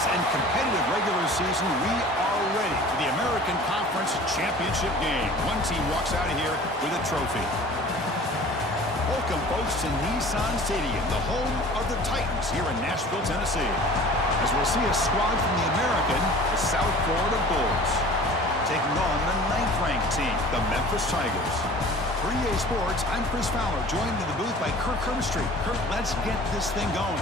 victorious and competitive regular season, we are ready for the American Conference Championship game. One team walks out of here with a trophy. Welcome, folks, to Nissan Stadium, the home of the Titans here in Nashville, Tennessee. As we'll see a squad from the American, the South Florida Bulls, taking on the 9th-ranked team, the Memphis Tigers. For EA Sports, I'm Chris Fowler, joined in the booth by Kirk Herbstreit. Kirk, let's get this thing going.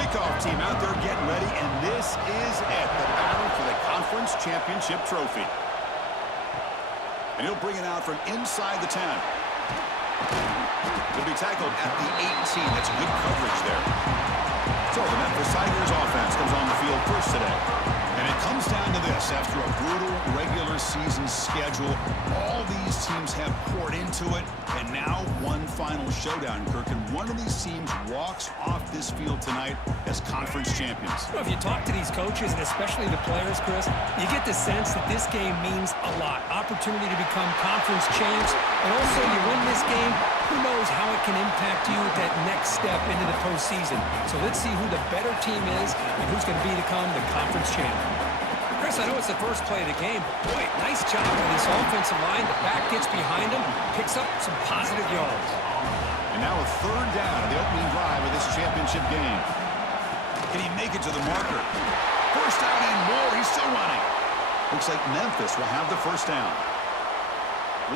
Kickoff team out there getting ready, and this is it, the battle for the conference championship trophy. And he'll bring it out from inside the 10. He'll be tackled at the 18. That's good coverage there. So the Memphis Tigers offense comes on the field first today. And it comes down to this. After a brutal regular season schedule, all these teams have poured into it, and now one final showdown, Kirk. And one of these teams walks off this field tonight as conference champions. Well, if you talk to these coaches, and especially the players, Chris, you get the sense that this game means a lot. Opportunity to become conference champs, and also you win this game, who knows how it can impact you at that next step into the postseason. So let's see who the better team is and who's going to become the conference champ. Chris, I know it's the first play of the game, but boy, nice job on this offensive line. The back gets behind him, picks up some positive yards. And now a third down of the opening drive of this championship game. Can he make it to the marker? First down and more. He's still running. Looks like Memphis will have the first down.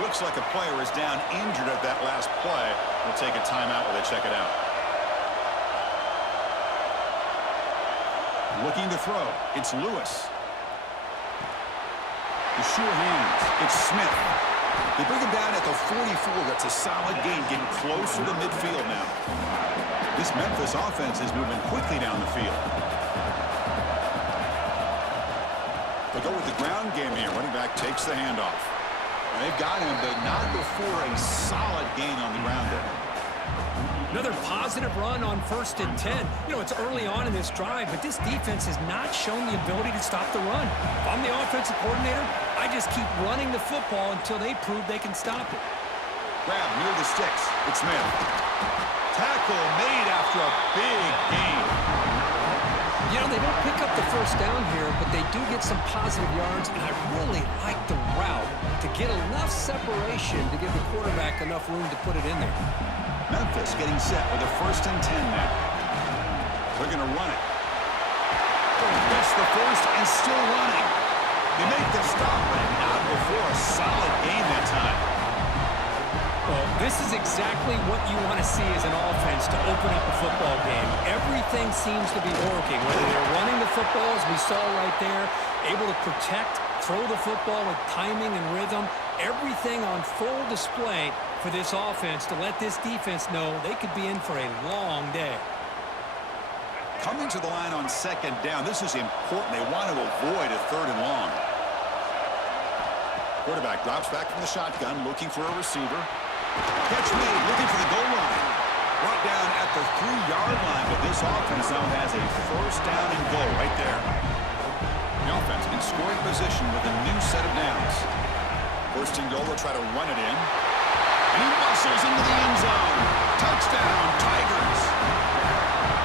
Looks like a player is down injured at that last play. We'll take a timeout while they check it out. Looking to throw. It's Lewis. The sure hands. It's Smith. They bring him down at the 44. That's a solid gain, getting closer to midfield now. This Memphis offense is moving quickly down the field. They go with the ground game here. Running back takes the handoff. They've got him, but not before a solid gain on the ground there. Another positive run on 1st and 10. You know, it's early on in this drive, but this defense has not shown the ability to stop the run. If I'm the offensive coordinator, I just keep running the football until they prove they can stop it. Grab near the sticks. It's Smith. Tackle made after a big gain. You know, they don't pick up the first down here, but they do get some positive yards, and I really like the route to get enough separation to give the quarterback enough room to put it in there. Memphis getting set with a 1st and 10 now. They're going to run it. That's the first and still running. They make the stop, but not before a solid gain that time. Well, this is exactly what you want to see as an offense to open up a football game. Everything seems to be working, whether they're running the football, as we saw right there, able to protect, throw the football with timing and rhythm, everything on full display for this offense to let this defense know they could be in for a long day. Coming to the line on 2nd down, this is important. They want to avoid a 3rd and long. Quarterback drops back from the shotgun, looking for a receiver. Catch made, looking for the goal line. Brought down at the 3-yard line, but this offense now has a 1st down and goal right there. The offense in scoring position with a new set of downs. 1st and goal, will try to run it in. And he muscles into the end zone. Touchdown, Tigers.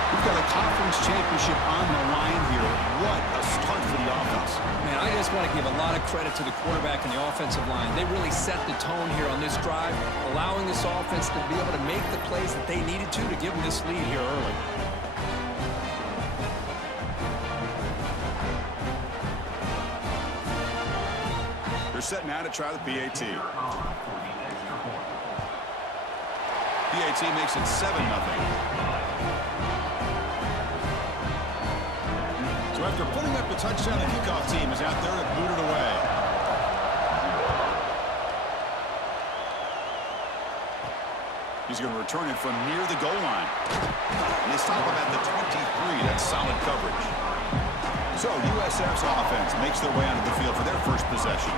We've got a conference championship on the line here. What a start for the offense. Man, I just want to give a lot of credit to the quarterback and the offensive line. They really set the tone here on this drive, allowing this offense to be able to make the plays that they needed to give them this lead here early. They're set now to try the PAT. PAT makes it 7-0. So after putting up the touchdown, the kickoff team is out there to boot it away. He's going to return it from near the goal line. And they stop him at the 23. That's solid coverage. So USF's offense makes their way onto the field for their first possession.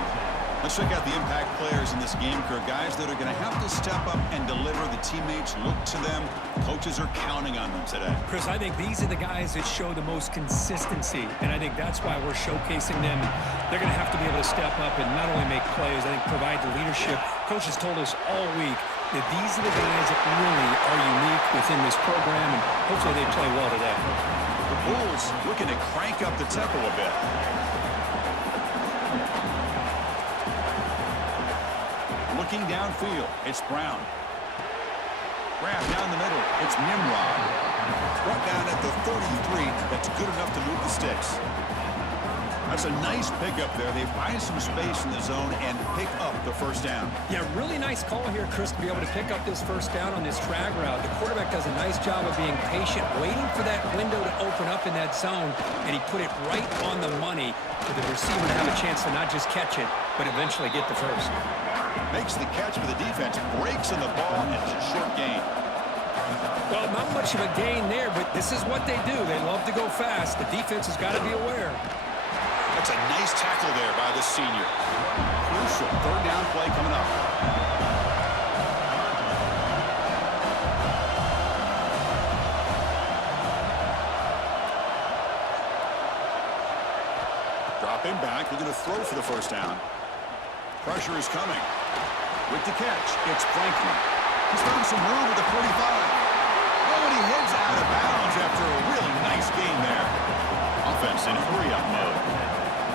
Let's check out the impact players in this game, Kirk. Guys that are going to have to step up and deliver. The teammates look to them. Coaches are counting on them today. Chris, I think these are the guys that show the most consistency, and I think that's why we're showcasing them. They're going to have to be able to step up and not only make plays, I think provide the leadership. Coaches told us all week that these are the guys that really are unique within this program, and hopefully they play well today. The Bulls looking to crank up the tempo a bit. Looking downfield, it's Brown. Grab down the middle, it's Nimrod. Brought down at the 33, that's good enough to move the sticks. That's a nice pickup there. They find some space in the zone and pick up the first down. Yeah, really nice call here, Chris, to be able to pick up this first down on this drag route. The quarterback does a nice job of being patient, waiting for that window to open up in that zone, and he put it right on the money for the receiver to have a chance to not just catch it, but eventually get the first. Makes the catch for the defense, breaks on the ball, and it's a short gain. Well, not much of a gain there, but this is what they do. They love to go fast. The defense has got to be aware. That's a nice tackle there by the senior. Crucial third down play coming up. Dropping back, looking to throw for the first down. Pressure is coming. With the catch, it's Franklin. He's found some room at the 45. Oh, and he heads out of bounds after a really nice game there. Offense in hurry-up mode.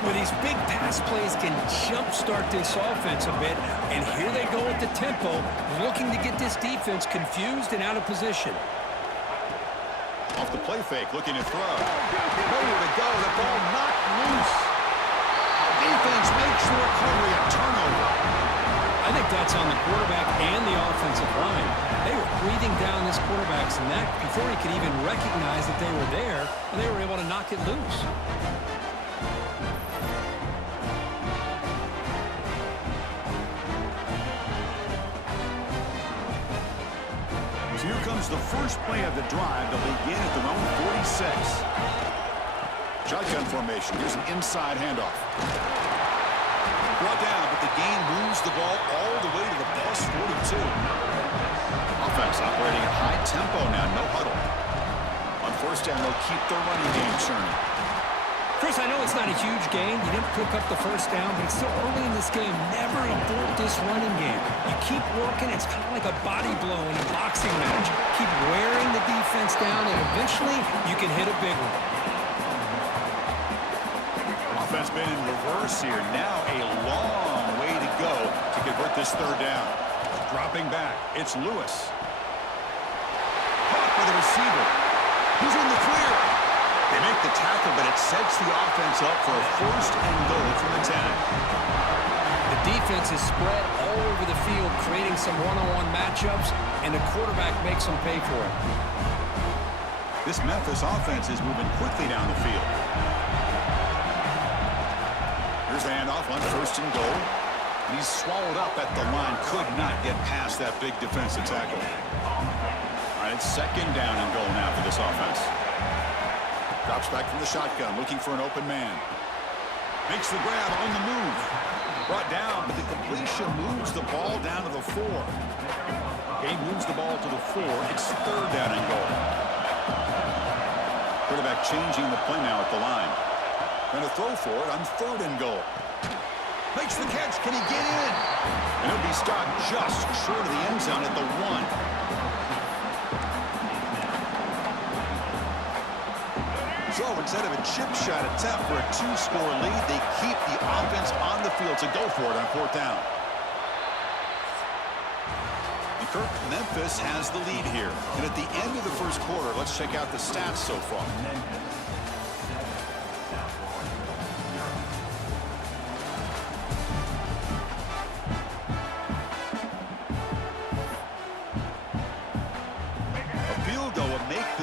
Well, these big pass plays can jumpstart this offense a bit, and here they go at the tempo, looking to get this defense confused and out of position. Off the play fake, looking to throw. Nowhere to go, the ball knocked loose. Defense makes the recovery a turnover. I think that's on the quarterback and the offensive line. They were breathing down this quarterback's neck before he could even recognize that they were there, and they were able to knock it loose. So here comes the first play of the drive. They'll begin at their own 46. Shotgun formation. Here's an inside handoff. Brought down, but the gain moves the ball all the way to the plus 42. Offense operating at high tempo now, no huddle. On first down, they'll keep their running game churning. Chris, I know it's not a huge gain. You didn't pick up the first down, but it's still early in this game. Never abort this running game. You keep working. It's kind of like a body blow in a boxing match. Keep wearing the defense down, and eventually you can hit a big one. Offense been in reverse here. Now a long way to go to convert this third down. Dropping back, it's Lewis. Caught by the receiver. He's in the clear. They make the tackle, but it sets the offense up for a first and goal from the 10. The defense is spread all over the field, creating some one-on-one matchups, and the quarterback makes them pay for it. This Memphis offense is moving quickly down the field. Here's the handoff on first and goal. He's swallowed up at the line. Could not get past that big defensive tackle. All right, it's second down and goal now for this offense. Drops back from the shotgun, looking for an open man. Makes the grab on the move. Brought down, but the completion moves the ball down to the 4. Game moves the ball to the 4. It's third down and goal. Quarterback changing the play now at the line. Going to throw for it on third and goal. Makes the catch. Can he get in? And he'll be stopped just short of the end zone at the 1. So instead of a chip shot attempt for a 2-score lead, they keep the offense on the field to go for it on fourth down. And Kirk, Memphis has the lead here. And at the end of the first quarter, let's check out the stats so far.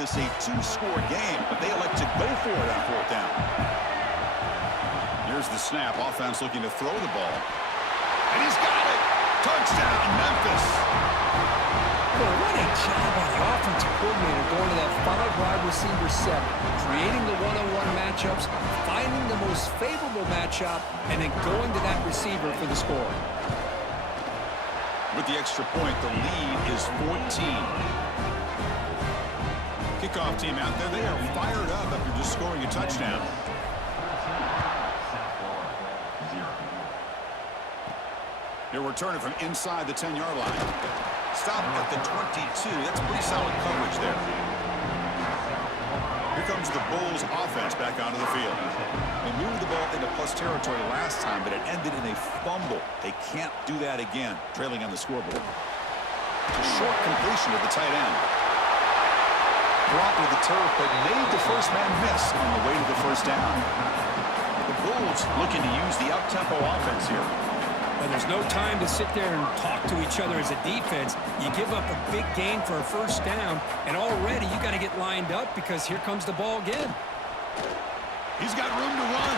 A 2-score game, but they elect to go for it on fourth down. Here's the snap. Offense looking to throw the ball. And he's got it! Touchdown, Memphis! Well, what a job by the offensive coordinator going to that 5 wide receiver set, creating the one-on-one matchups, finding the most favorable matchup, and then going to that receiver for the score. With the extra point, the lead is 14. Kickoff team out there. They are fired up after just scoring a touchdown. They're returning from inside the 10-yard line. Stop at the 22. That's pretty solid coverage there. Here comes the Bulls offense back onto the field. They moved the ball into plus territory last time, but it ended in a fumble. They can't do that again, trailing on the scoreboard. A short completion to the tight end. Brought to the turf, but made the first man miss on the way to the first down. The Bulls looking to use the up-tempo offense here. And there's no time to sit there and talk to each other as a defense. You give up a big gain for a first down, and already you got to get lined up because here comes the ball again. He's got room to run.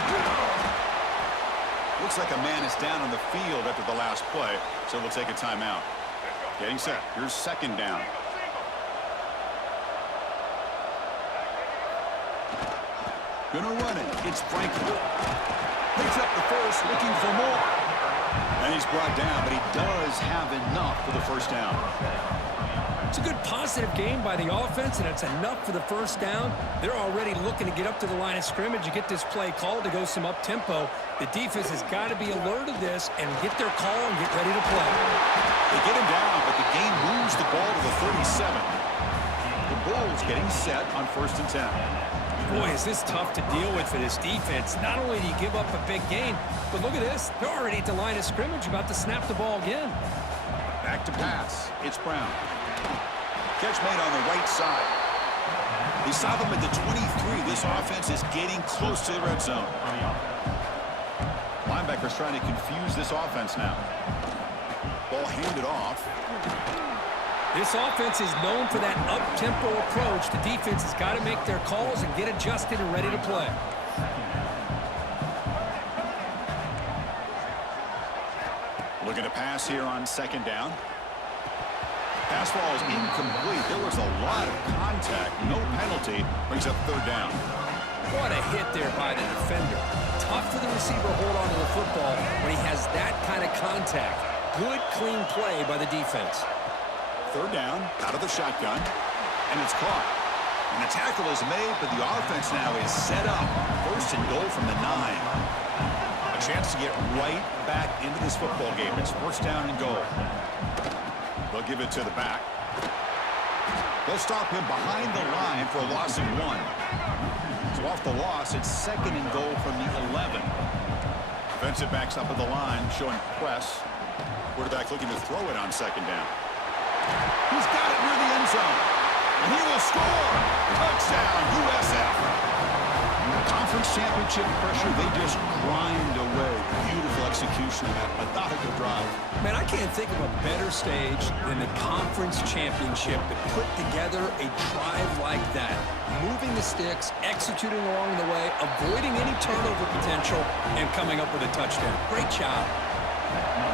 Looks like a man is down on the field after the last play, so we'll take a timeout. Getting set. Here's second down. Gonna run it. It's Franklin. Picks up the first, looking for more. And he's brought down, but he does have enough for the first down. It's a good positive game by the offense, and it's enough for the first down. They're already looking to get up to the line of scrimmage and get this play called to go some up-tempo. The defense has got to be alert of this and get their call and get ready to play. They get him down, but the game moves the ball to the 37. The Bulls getting set on 1st and 10. Boy, is this tough to deal with for this defense. Not only do you give up a big gain, but look at this. They're already at the line of scrimmage, about to snap the ball again. Back to pass. It's Brown. Catch made on the right side. They stop him at the 23. This offense is getting close to the red zone. Linebackers trying to confuse this offense now. Ball handed off. This offense is known for that up-tempo approach. The defense has got to make their calls and get adjusted and ready to play. Looking to pass here on second down. Pass ball is incomplete. There was a lot of contact. No penalty. Brings up third down. What a hit there by the defender. Tough for the receiver to hold on to the football when he has that kind of contact. Good, clean play by the defense. Third down, out of the shotgun, and it's caught. And the tackle is made, but the offense now is set up. 1st and goal from the 9. A chance to get right back into this football game. It's 1st down and goal. They'll give it to the back. They'll stop him behind the line for a loss of 1. So off the loss, it's 2nd and goal from the 11. Defensive backs up at the line, showing press. Quarterback looking to throw it on second down. He's got it near the end zone. And he will score. Touchdown, USF. Conference championship pressure, they just grind away. Beautiful execution of that methodical drive. Man, I can't think of a better stage than the conference championship to put together a drive like that. Moving the sticks, executing along the way, avoiding any turnover potential, and coming up with a touchdown. Great job.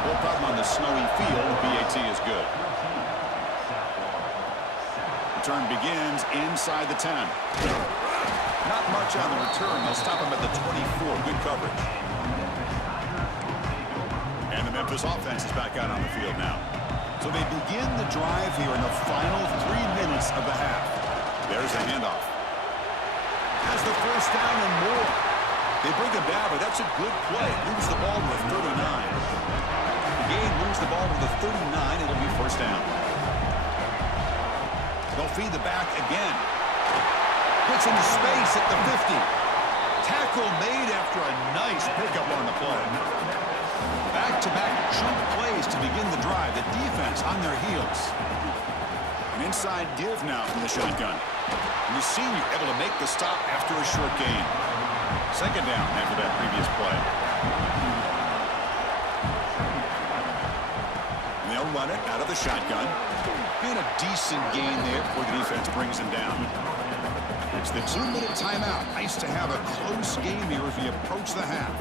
No problem on the snowy field. BAT is good. Return begins inside the 10. Not much on the return. They'll stop him at the 24. Good coverage. And the Memphis offense is back out on the field now. So they begin the drive here in the final 3 minutes of the half. There's a handoff. Has the first down and more. They bring him down, but that's a good play. Moves the ball to the 39. The gain moves the ball to the 39. It'll be 1st down. They'll feed the back again. Gets into space at the 50. Tackle made after a nice pickup on the play. Back-to-back jump plays to begin the drive. The defense on their heels. An inside give now from the shotgun. And the senior able to make the stop after a short gain. Second down after that previous play. And they'll run it out of the shotgun. And a decent gain there before the defense brings him down. It's the 2-minute timeout. Nice to have a close game here as we approach the half.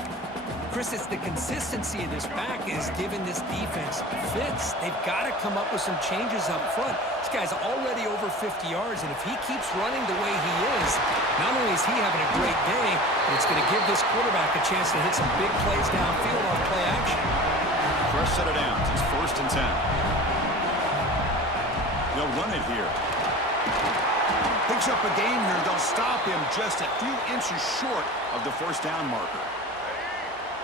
Chris, it's the consistency of this back is giving this defense fits. They've got to come up with some changes up front. This guy's already over 50 yards, and if he keeps running the way he is, not only is he having a great day, but it's going to give this quarterback a chance to hit some big plays downfield off play action. Fresh set of downs. It's 1st and 10. They'll run it here. Picks up a gain here. They'll stop him just a few inches short of the 1st down marker.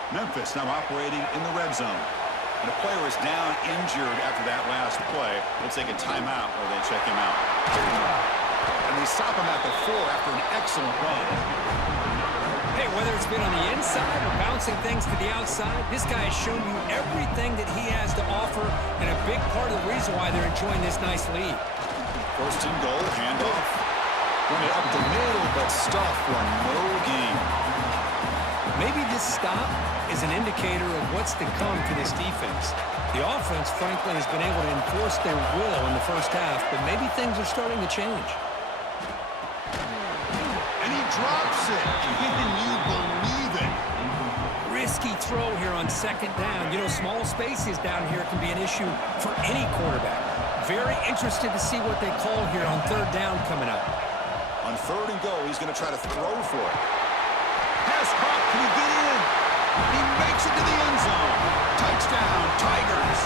Memphis now operating in the red zone. And a player is down injured after that last play. We'll take a timeout while they check him out. And they stop him at the 4 after an excellent run. Hey, whether it's been on the inside or bouncing things to the outside, this guy has shown you everything that he has to offer, and a big part of the reason why they're enjoying this nice lead. 1st and goal, handoff. Run it up the middle, but stuff for no gain. Maybe this stop is an indicator of what's to come for this defense. The offense, frankly, has been able to enforce their will in the 1st half, but maybe things are starting to change. And he drops it. Can you believe it? Risky throw here on 2nd down. You know, small spaces down here can be an issue for any quarterback. Very interested to see what they call here on 3rd down coming up. On 3rd and goal, he's going to try to throw for it. Pass caught. Can he get in? He makes it to the end zone. Touchdown, Tigers.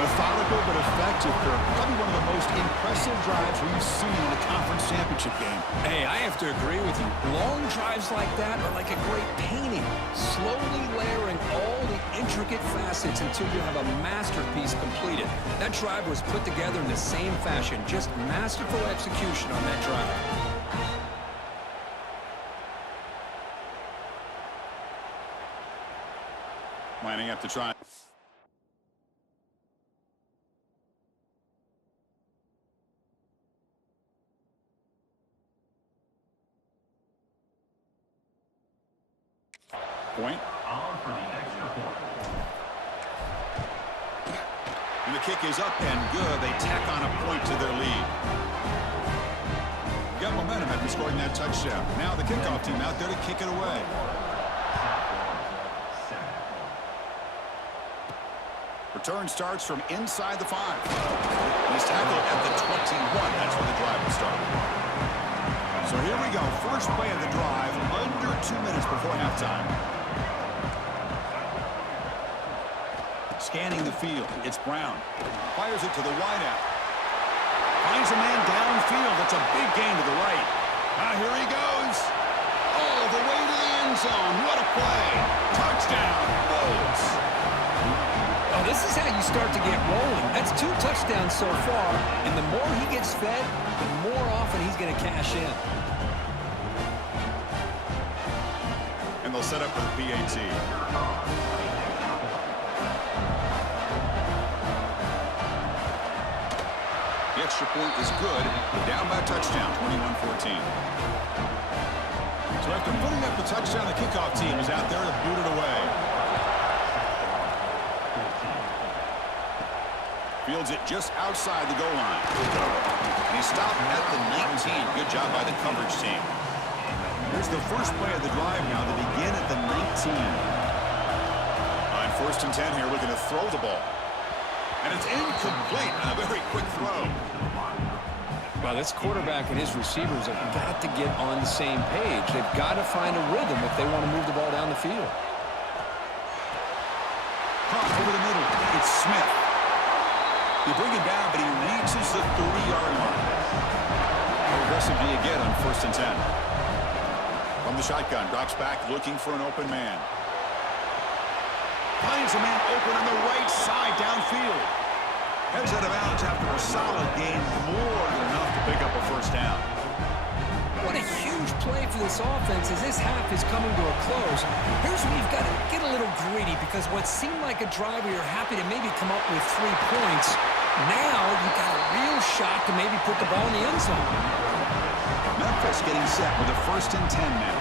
Methodical but effective, Kirk. Probably one of the most impressive drives we've seen in a conference championship game. Hey, I have to agree with you. Long drives like that are like a great painting. Slowly layering all the intricate facets until you have a masterpiece completed. That drive was put together in the same fashion. Just masterful execution on that drive. Lining up to try. Point. On for the extra point. And the kick is up and good. They tack on a point to their lead. Got momentum after scoring that touchdown. Now the kickoff team out there to kick it away. Return starts from inside the 5. He's tackled at the 21. That's where the drive will start. So here we go. First play of the drive, under 2 minutes before halftime. Scanning the field. It's Brown. Fires it to the wideout. Finds a man downfield. That's a big gain to the right. Here he goes. All the way to the end zone. What a play. Touchdown, Bulls. Oh, this is how you start to get rolling. That's 2 touchdowns so far, and the more he gets fed, the more often he's going to cash in. And they'll set up for the PAT. The extra point is good. Down by a touchdown, 21-14. So after putting up the touchdown, the kickoff team is out there to boot it away. Fields it just outside the goal line. And he stopped at the 19. Good job by the coverage team. Here's the first play of the drive now. They begin at the 19. On 1st and 10 here, looking to throw the ball. And it's incomplete. A very quick throw. Well, this quarterback and his receivers have got to get on the same page. They've got to find a rhythm if they want to move the ball down the field. Caught over the middle. It's Smith. They bring him down, but he reaches the 30-yard line. How aggressive do you get on 1st and 10? From the shotgun, drops back, looking for an open man. Finds a man open on the right side downfield. Heads out of bounds after a solid game, more than enough to pick up a 1st down. What a huge play for this offense as this half is coming to a close. Here's where you've got to get a little greedy, because what seemed like a drive where you're happy to maybe come up with 3 points, now you've got a real shot to maybe put the ball in the end zone. Memphis getting set with a 1st and 10 now.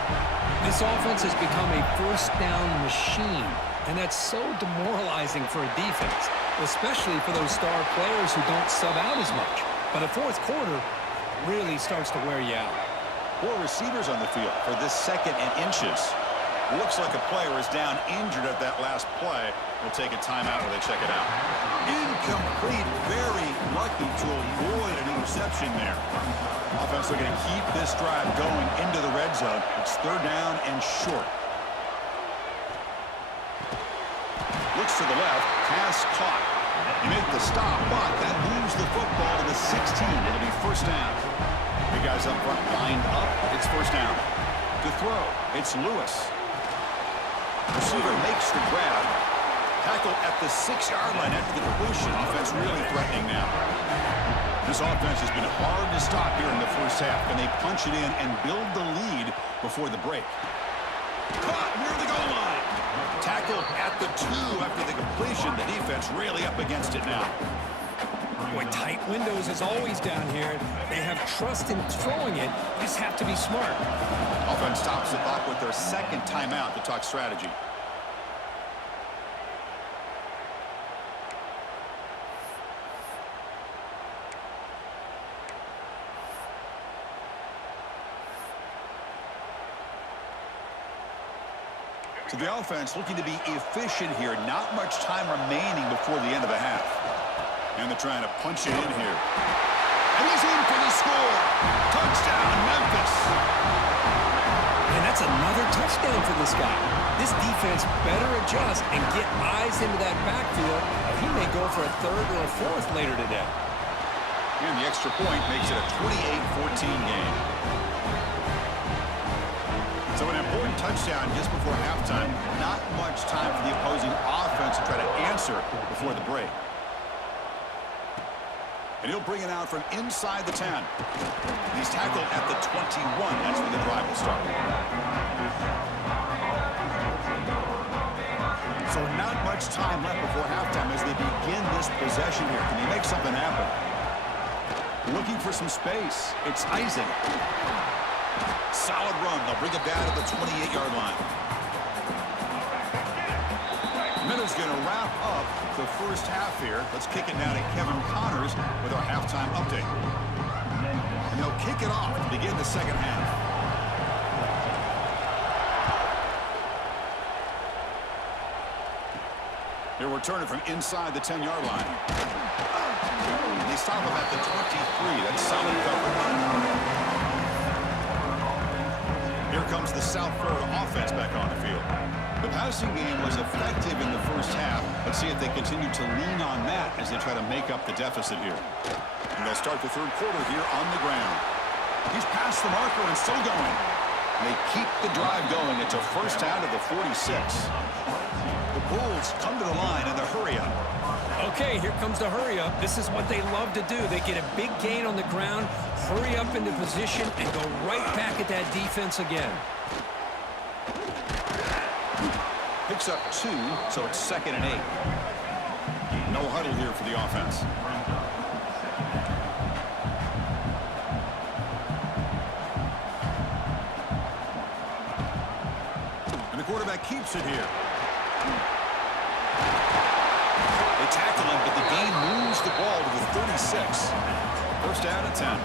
This offense has become a 1st down machine, and that's so demoralizing for a defense, especially for those star players who don't sub out as much. By the 4th quarter, really starts to wear you out. 4 receivers on the field for this 2nd and inches. Looks like a player is down injured at that last play. We'll take a timeout while they check it out. Incomplete. Very lucky to avoid an interception there. Offense looking to keep this drive going into the red zone. It's third down and short. Looks to the left. Pass caught. You make the stop, but that moves the football to the 16. It'll be first down. The guys up front lined up. It's first down. To throw, it's Lewis. Receiver makes the grab. Tackle at the 6-yard line after the completion. Offense really threatening now. This offense has been hard to stop here in the first half. Can they punch it in and build the lead before the break? Caught near the goal line. Tackle at the 2 after the completion. The defense really up against it now. Boy, tight windows is always down here. They have trust in throwing it. You just have to be smart. Offense stops the clock with their second timeout to talk strategy. So the offense looking to be efficient here. Not much time remaining before the end of the half. And they're trying to punch it in here. And he's in for the score. Touchdown, Memphis. And that's another touchdown for this guy. This defense better adjust and get eyes into that backfield. He may go for a third or a fourth later today. And the extra point makes it a 28-14 game. So an important touchdown just before halftime. Not much time for the opposing offense to try to answer before the break. And he'll bring it out from inside the 10. He's tackled at the 21. That's where the drive will start. So not much time left before halftime as they begin this possession here. Can they make something happen? Looking for some space. It's Isaac. Solid run. They'll bring it down to the 28-yard line. Minutes going to wrap up the first half here. Let's kick it now to Kevin Connors with our halftime update. And they'll kick it off to begin the second half. They're returning from inside the 10-yard line. They stop him at the 23. That's solid coverage. Here comes the South Florida offense back on the field. The passing game was effective in the first half. Let's see if they continue to lean on that as they try to make up the deficit here. And they'll start the third quarter here on the ground. He's past the marker and still going. They keep the drive going. It's a first down to the 46. The Bulls come to the line in the hurry-up. Okay, here comes the hurry-up. This is what they love to do. They get a big gain on the ground, hurry up into position, and go right back at that defense again. Picks up 2, so it's 2nd and 8. No huddle here for the offense. And the quarterback keeps it here. They tackle him, but the gain moves the ball to the 36. First down and 10.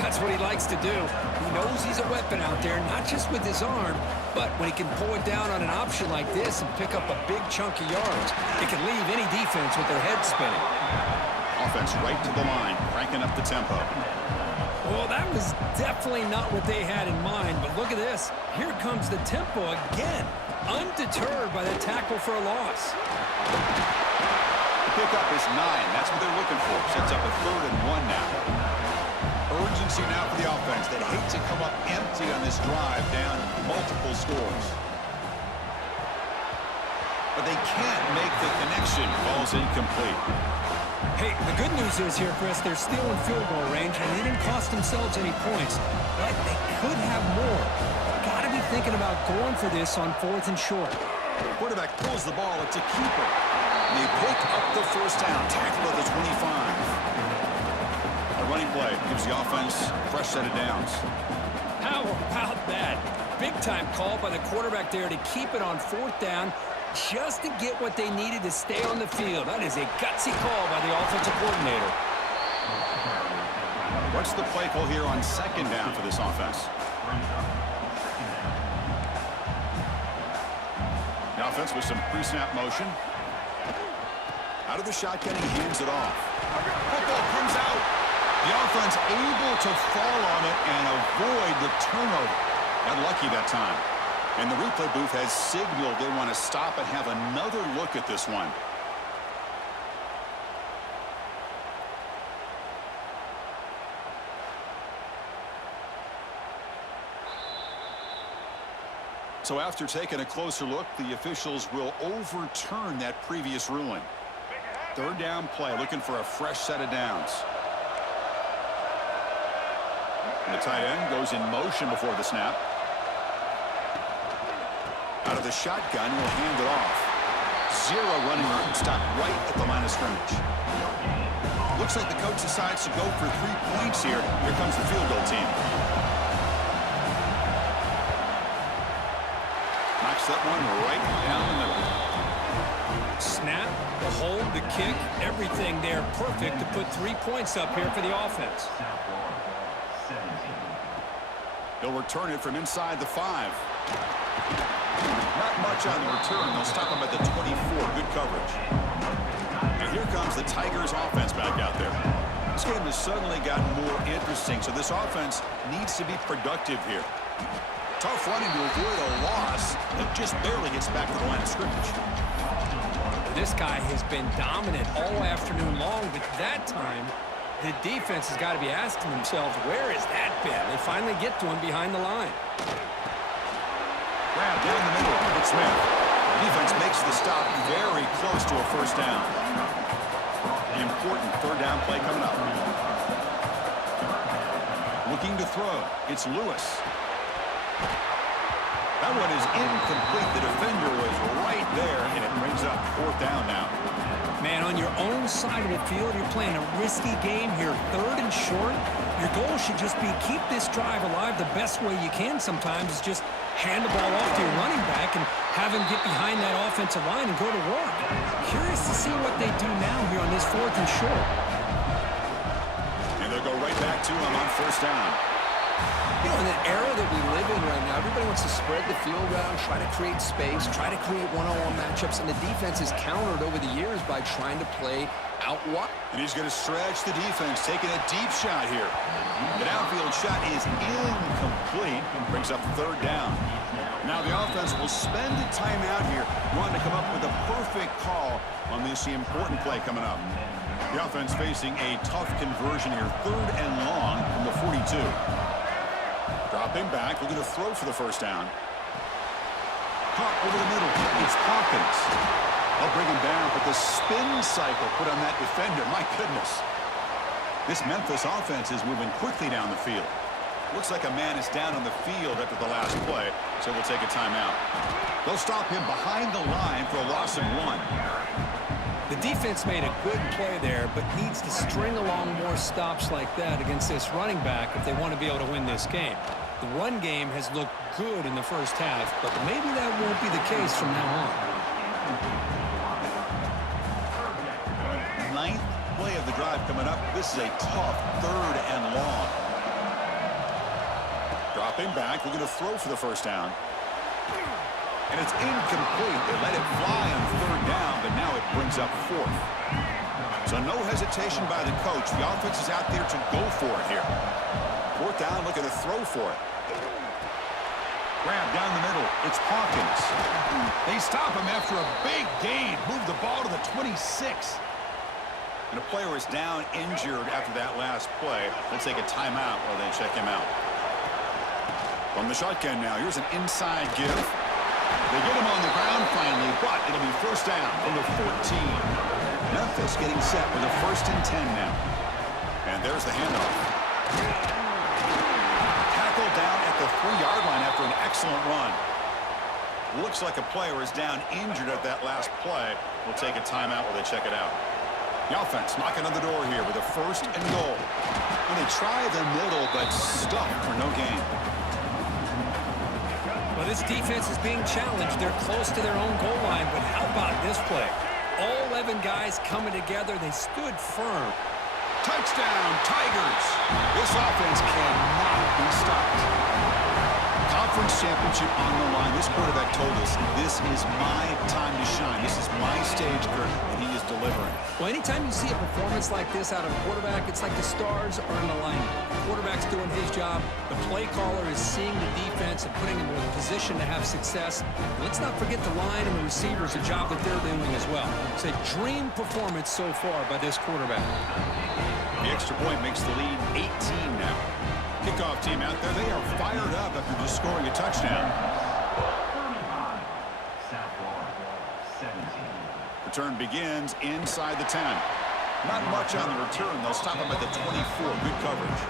That's what he likes to do. He knows he's a weapon out there, not just with his arm, but when he can pull it down on an option like this and pick up a big chunk of yards, it can leave any defense with their head spinning. Offense right to the line, cranking up the tempo. Well, that was definitely not what they had in mind, but look at this. Here comes the tempo again, undeterred by the tackle for a loss. The pickup is 9. That's what they're looking for. Sets up a 3rd and 1 now. Urgency now for the offense. They'd hate to come up empty on this drive, down multiple scores. But they can't make the connection. Ball's incomplete. Hey, the good news is here, Chris, they're still in field goal range, and they didn't cost themselves any points. But they could have more. They've got to be thinking about going for this on 4th and short. Quarterback pulls the ball. It's a keeper. And they pick up the first down. Tackle at the 25. A running play gives the offense a fresh set of downs. How about that? Big-time call by the quarterback there to keep it on 4th down just to get what they needed to stay on the field. That is a gutsy call by the offensive coordinator. What's the play call here on 2nd down for this offense? offense with some pre-snap motion. Out of the shotgun, he hands it off. Football comes out. The offense able to fall on it and avoid the turnover. Got lucky that time. And the replay booth has signaled they want to stop and have another look at this one. So after taking a closer look, the officials will overturn that previous ruling. Third down play, looking for a fresh set of downs. And the tight end goes in motion before the snap. Out of the shotgun, will hand it off. Zero running room, stopped right at the line of scrimmage. Looks like the coach decides to go for 3 points here. Here comes the field goal team. Knocks that one right down the middle. Snap, the hold, the kick, everything there perfect to put 3 points up here for the offense. He'll return it from inside the 5. Not much on the return. They'll stop him at the 24. Good coverage. And here comes the Tigers offense back out there. This game has suddenly gotten more interesting, so this offense needs to be productive here. Tough running to avoid a loss that just barely gets back to the line of scrimmage. This guy has been dominant all afternoon long, but that time, the defense has got to be asking themselves, where has that been? They finally get to him behind the line. Grab down the middle. It's Smith. Defense makes the stop very close to a first down. An important third down play coming up. Looking to throw. It's Lewis. That one is incomplete. The defender was right there, and it brings up fourth down now. Man, on your own side of the field, you're playing a risky game here. Third and short. Your goal should just be keep this drive alive the best way you can sometimes is just hand the ball off to your running back and have him get behind that offensive line and go to work. Curious to see what they do now here on this fourth and short. And they'll go right back to him on first down. You know, in the era that we live in right now, everybody wants to spread the field around, try to create space, try to create one-on-one matchups, and the defense is countered over the years by trying to play out wide. And he's going to stretch the defense, taking a deep shot here. The downfield shot is incomplete. Brings up third down. Now the offense will spend a timeout here, wanting to come up with a perfect call on this important play coming up. The offense facing a tough conversion here, third and long from the 42. Dropping back, looking to throw for the first down. Caught over the middle. It's Hawkins. They'll bring him down, but the spin cycle put on that defender, my goodness. This Memphis offense is moving quickly down the field. Looks like a man is down on the field after the last play, so we'll take a timeout. They'll stop him behind the line for a loss of 1. The defense made a good play there, but needs to string along more stops like that against this running back if they want to be able to win this game. The run game has looked good in the first half, but maybe that won't be the case from now on. Ninth play of the drive coming up. This is a tough third and long. Dropping back, looking to throw for the first down. And it's incomplete. They let it fly on third down, but now it brings up fourth. So no hesitation by the coach. The offense is out there to go for it here. Fourth down, looking to throw for it. Grab down the middle. It's Hawkins. They stop him after a big gain. Move the ball to the 26. And a player is down injured after that last play. They'll take a timeout while they check him out. From the shotgun now, here's an inside give. They get him on the ground finally, but it'll be first down from the 14. Memphis getting set with a 1st and 10 now. And there's the handoff. Tackled down at the 3-yard line after an excellent run. Looks like a player is down injured at that last play. We'll take a timeout while they check it out. The offense knocking on the door here with a 1st and goal. And they try the middle, but stuck for no gain. Well, this defense is being challenged. They're close to their own goal line, but how about this play? All 11 guys coming together. They stood firm. Touchdown, Tigers! This offense cannot be stopped. Conference championship on the line. This quarterback told us, this is my time to shine. This is my stage, Kurt, and he is delivering. Well, anytime you see a performance like this out of a quarterback, it's like the stars are in alignment. The quarterback's doing his job. The play caller is seeing the defense and putting him in a position to have success. Let's not forget the line and the receivers, the job that they're doing as well. It's a dream performance so far by this quarterback. The extra point makes the lead 18 now. Kickoff team out there. They are fired up after just scoring a touchdown. Return begins inside the 10. Not much on the return. They'll stop him at the 24. Good coverage.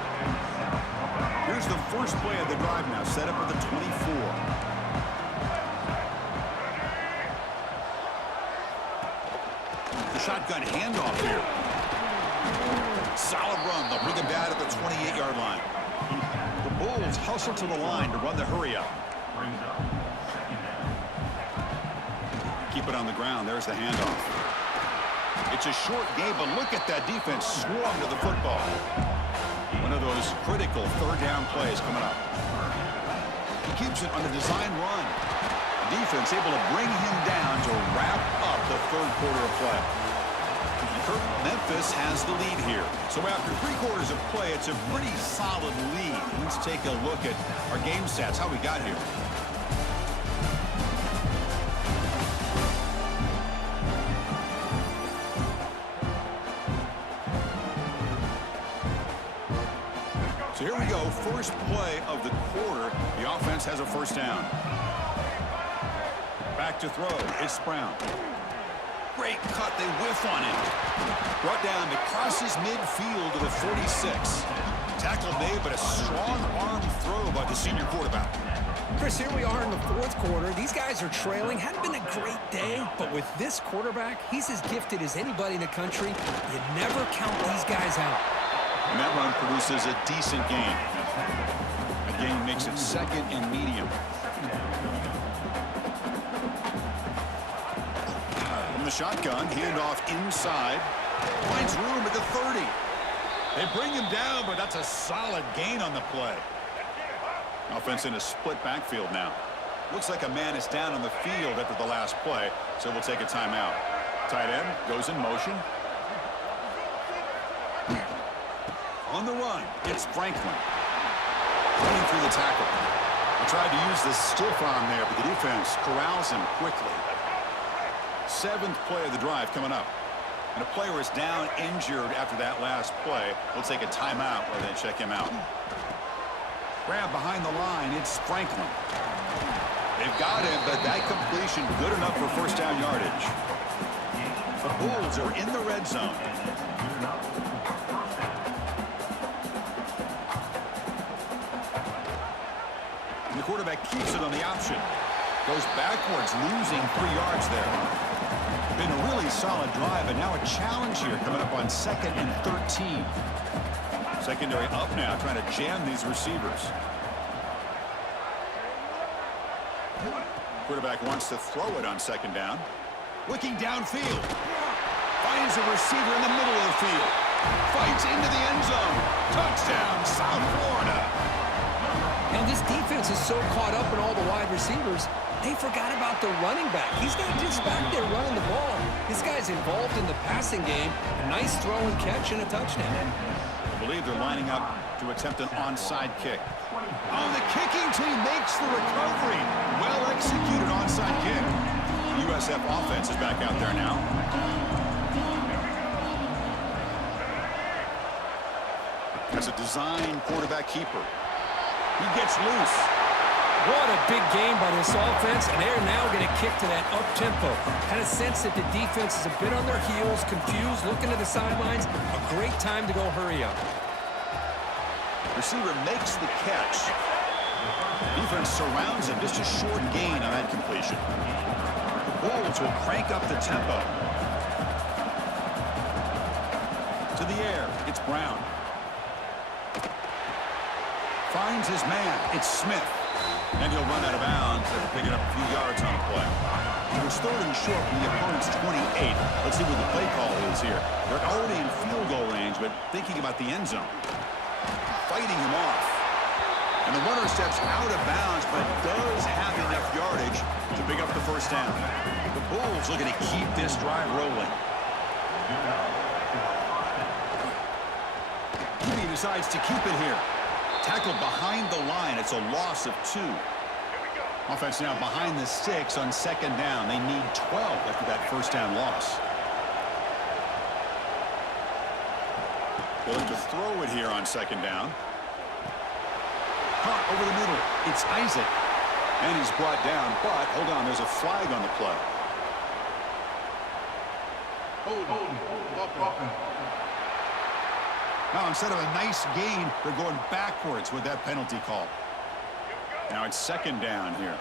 Here's the first play of the drive now. Set up at the 24. The shotgun handoff here. Solid run. They'll bring him down at the 28-yard line. The Bulls hustle to the line to run the hurry up. Keep it on the ground. There's the handoff. It's a short game, but look at that defense swarm to the football. One of those critical third down plays coming up. He keeps it on the design run. The defense able to bring him down to wrap up the third quarter of play. Memphis has the lead here. So after 3 quarters of play, it's a pretty solid lead. Let's take a look at our game stats, how we got here. So here we go, first play of the quarter. The offense has a first down. Back to throw, it's Brown. Great cut, they whiff on him. Brought down to crosses midfield to the 46. Tackle made, but a strong arm throw by the senior quarterback. Chris, here we are in the fourth quarter. These guys are trailing. Hadn't been a great day, but with this quarterback, he's as gifted as anybody in the country. You never count these guys out. And that run produces a decent gain. A gain makes it second and medium. The shotgun, handoff inside, finds room at the 30. They bring him down, but that's a solid gain on the play. Offense in a split backfield now. Looks like a man is down on the field after the last play, so we'll take a timeout. Tight end goes in motion. On the run, it's Franklin. Running through the tackle. He tried to use the stiff arm there, but the defense corrals him quickly. 7th play of the drive coming up. And a player is down injured after that last play. We'll take a timeout while they check him out. Grab behind the line. It's Franklin. They've got him, but that completion good enough for first down yardage. The Bulls are in the red zone. And the quarterback keeps it on the option. Goes backwards, losing 3 yards there. Been a really solid drive, and now a challenge here coming up on 2nd and 13. Secondary up now, trying to jam these receivers. Quarterback wants to throw it on 2nd down. Looking downfield. Finds a receiver in the middle of the field. Fights into the end zone. Touchdown, South Florida. Now, this defense is so caught up in all the wide receivers, they forgot about the running back. He's not just back there running the ball. This guy's involved in the passing game. A nice throw and catch and a touchdown. I believe they're lining up to attempt an onside kick. Oh, the kicking team makes the recovery. Well executed onside kick. The USF offense is back out there now. As a design quarterback keeper. He gets loose. What a big game by this offense, and they're now going to kick to that up-tempo. Had a sense that the defense is a bit on their heels, confused, looking to the sidelines. A great time to go hurry up. Receiver makes the catch. Defense surrounds him. Just a short gain on that completion. The Bulls will crank up the tempo. To the air, it's Brown. Finds his man. It's Smith. And he'll run out of bounds after picking up a few yards on the play. It was 3rd and short from the opponent's 28. Let's see what the play call is here. They're already in field goal range, but thinking about the end zone. Fighting him off. And the runner steps out of bounds, but does have enough yardage to pick up the first down. The Bulls looking to keep this drive rolling. He decides to keep it here. Tackled behind the line. It's a loss of 2. Offense now behind the 6 on second down. They need 12 after that first down loss. Willing to throw it here on second down. Caught over the middle. It's Isaac. And he's brought down, but hold on, there's a flag on the play. Now, instead of a nice gain, they're going backwards with that penalty call. Now it's second down here.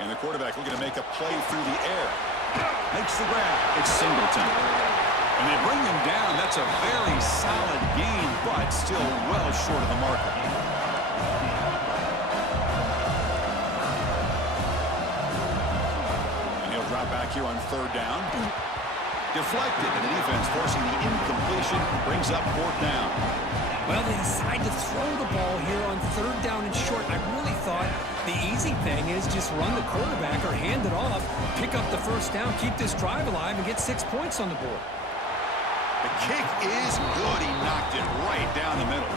And the quarterback looking to make a play through the air. Makes the grab. It's Singleton. And they bring him down. That's a very solid gain, but still well short of the marker. And he'll drop back here on third down. Deflected, and the defense forcing the incompletion brings up fourth down. Well, they decide to throw the ball here on third down and short. I really thought the easy thing is just run the quarterback or hand it off, pick up the first down, keep this drive alive, and get 6 points on the board. The kick is good. He knocked it right down the middle.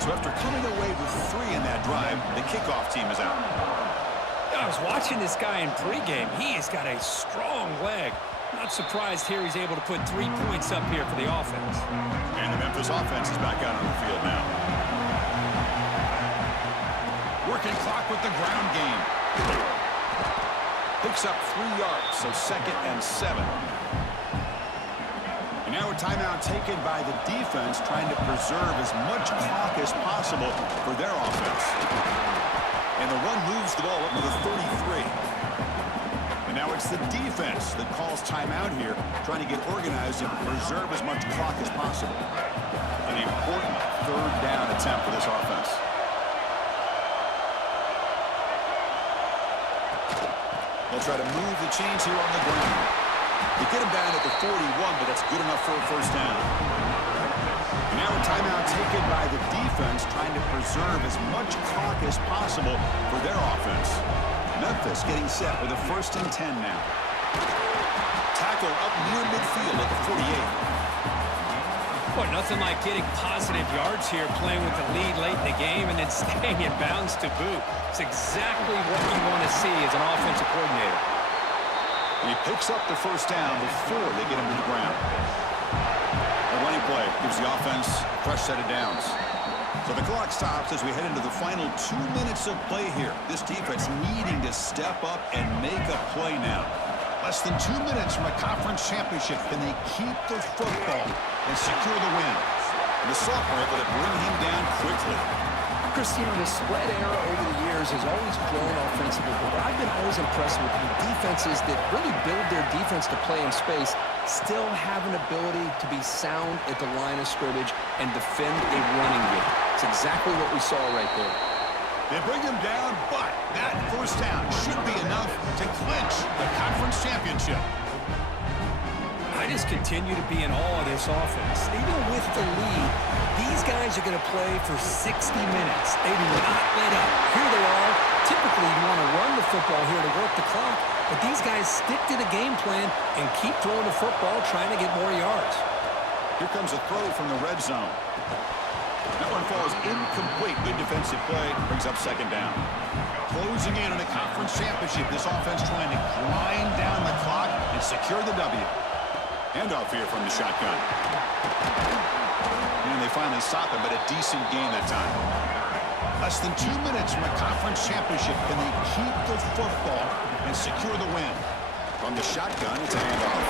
So after coming away with 3 in that drive, the kickoff team is out. I was watching this guy in pregame. He has got a strong leg. Not surprised here he's able to put 3 points up here for the offense. And the Memphis offense is back out on the field now. Working clock with the ground game. Picks up 3 yards, so second and 7. And now a timeout taken by the defense, trying to preserve as much clock as possible for their offense. And the run moves the ball up to the 33. And now it's the defense that calls timeout here, trying to get organized and preserve as much clock as possible. An important third down attempt for this offense. They'll try to move the chains here on the ground. They get him down at the 41, but that's good enough for a first down. And now a timeout taken by the defense, trying to preserve as much clock as possible for their offense. Memphis getting set with a first and 10 now. Tackle up near midfield at the 48. Boy, nothing like getting positive yards here, playing with the lead late in the game and then staying in bounds to boot. It's exactly what you want to see as an offensive coordinator. And he picks up the first down before they get him to the ground. A running play gives the offense a fresh set of downs. So the clock stops as we head into the final 2 minutes of play here. This defense needing to step up and make a play now. Less than 2 minutes from a conference championship. Can they keep the football and secure the win? And the sophomore able to bring him down quickly. Christina, the spread era over the years has always grown offensively, but I've been always impressed with the defenses that really build their defense to play in space, still have an ability to be sound at the line of scrimmage and defend a running game. It's exactly what we saw right there. They bring him down, but that first down should be enough to clinch the conference championship. I just continue to be in awe of this offense. Even with the lead, these guys are going to play for 60 minutes. They do not let up. Here they are. Typically, you want to run the football here to work the clock, but these guys stick to the game plan and keep throwing the football, trying to get more yards. Here comes a throw from the red zone. That one falls incomplete. Good defensive play. Brings up second down. Closing in on a conference championship. This offense trying to grind down the clock and secure the W. Handoff here from the shotgun. And they finally stop him, but a decent gain that time. Less than 2 minutes from a conference championship. Can they keep the football and secure the win? From the shotgun, it's a handoff.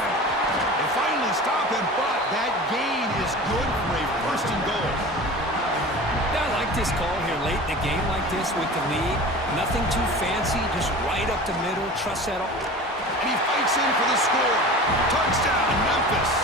They finally stop him, but that gain is good for a first and goal. Yeah, I like this call here late in a game like this with the lead. Nothing too fancy, just right up the middle. Trust that. And he fights in for the score. Touchdown, Memphis.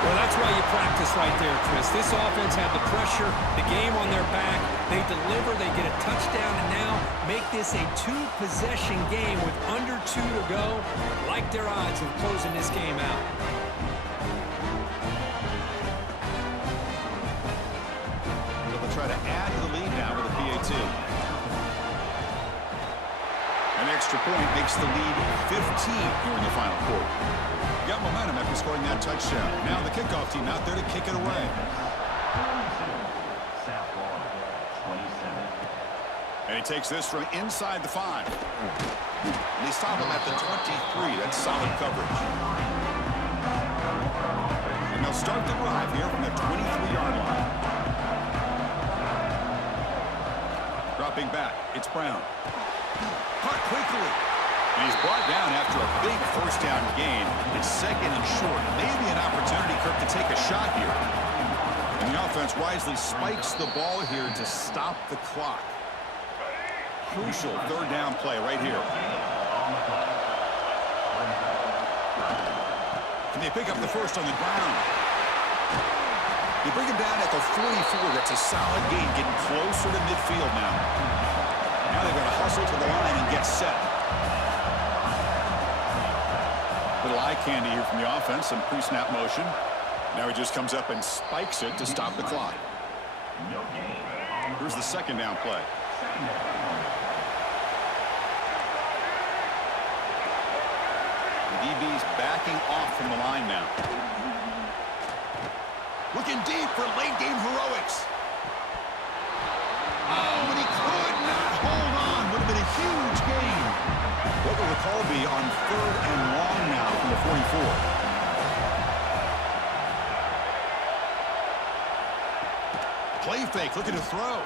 Well, that's why you practice right there, Chris. This offense had the pressure, the game on their back. They deliver, they get a touchdown, and now make this a two-possession game with under 2 to go. Like their odds of closing this game out. So they'll try to add to the lead now with a PAT. An extra point makes the lead 15 here in the final quarter. Got momentum after scoring that touchdown. Now the kickoff team out there to kick it away. And he takes this from inside the 5. And they stop him at the 23. That's solid coverage. And they'll start the drive here from the 23-yard line. Dropping back, it's Brown. Caught quickly. And he's brought down after a big first down gain. It's second and short. Maybe an opportunity, Kirk, to take a shot here. And the offense wisely spikes the ball here to stop the clock. Crucial third down play right here. Can they pick up the first on the ground? They bring him down at the 44. That's a solid gain, getting closer to midfield now. Now they've got to hustle to the line and get set. Little eye candy here from the offense, some pre-snap motion. Now he just comes up and spikes it to stop the clock. Here's the second down play. The DB's backing off from the line now. Looking deep for late game heroics. Oh, and he could not hold on. Would have been a huge gain. What will the call be on 3rd and long now from the 44? Play fake, looking to throw.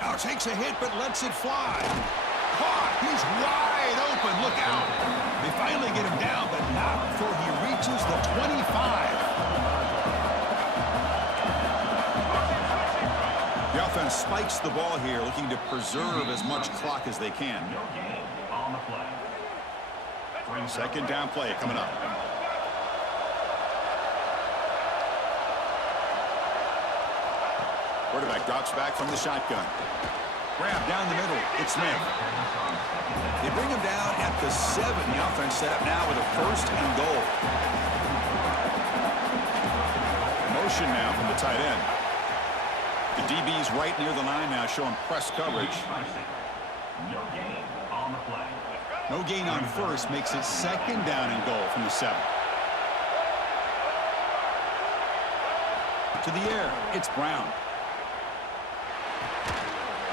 Now takes a hit, but lets it fly. Caught. He's wide open. Look out. They finally get him down, but not before he reaches the 25. The offense spikes the ball here, looking to preserve as much clock as they can. Second down play coming up. Quarterback drops back from the shotgun. Grab down the middle. It's Smith. They bring him down at the 7. The offense set up now with a 1st and goal. Motion now from the tight end. The DB's right near the line now, showing press coverage. No gain on first makes it 2nd down and goal from the 7. To the air, it's Brown.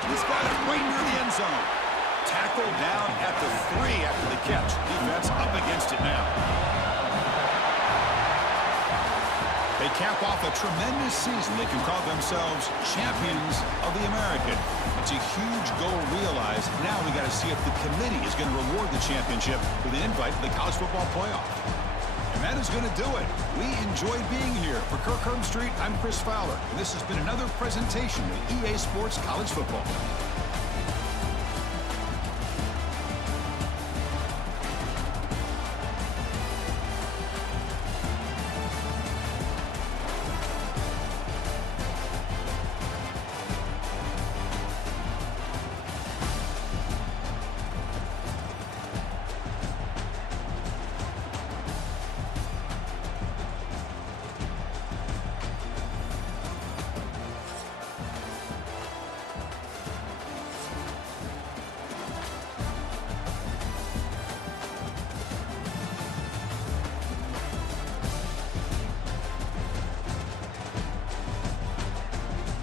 He's got it right near the end zone. Tackled down at the 3 after the catch. Defense up against it now. They cap off a tremendous season. They can call themselves champions of the American. It's a huge goal realized. Now we got to see if the committee is going to reward the championship with an invite to the college football playoff. And that is going to do it. We enjoyed being here. For Kirk Herbstreit, I'm Chris Fowler. And this has been another presentation of EA Sports College Football.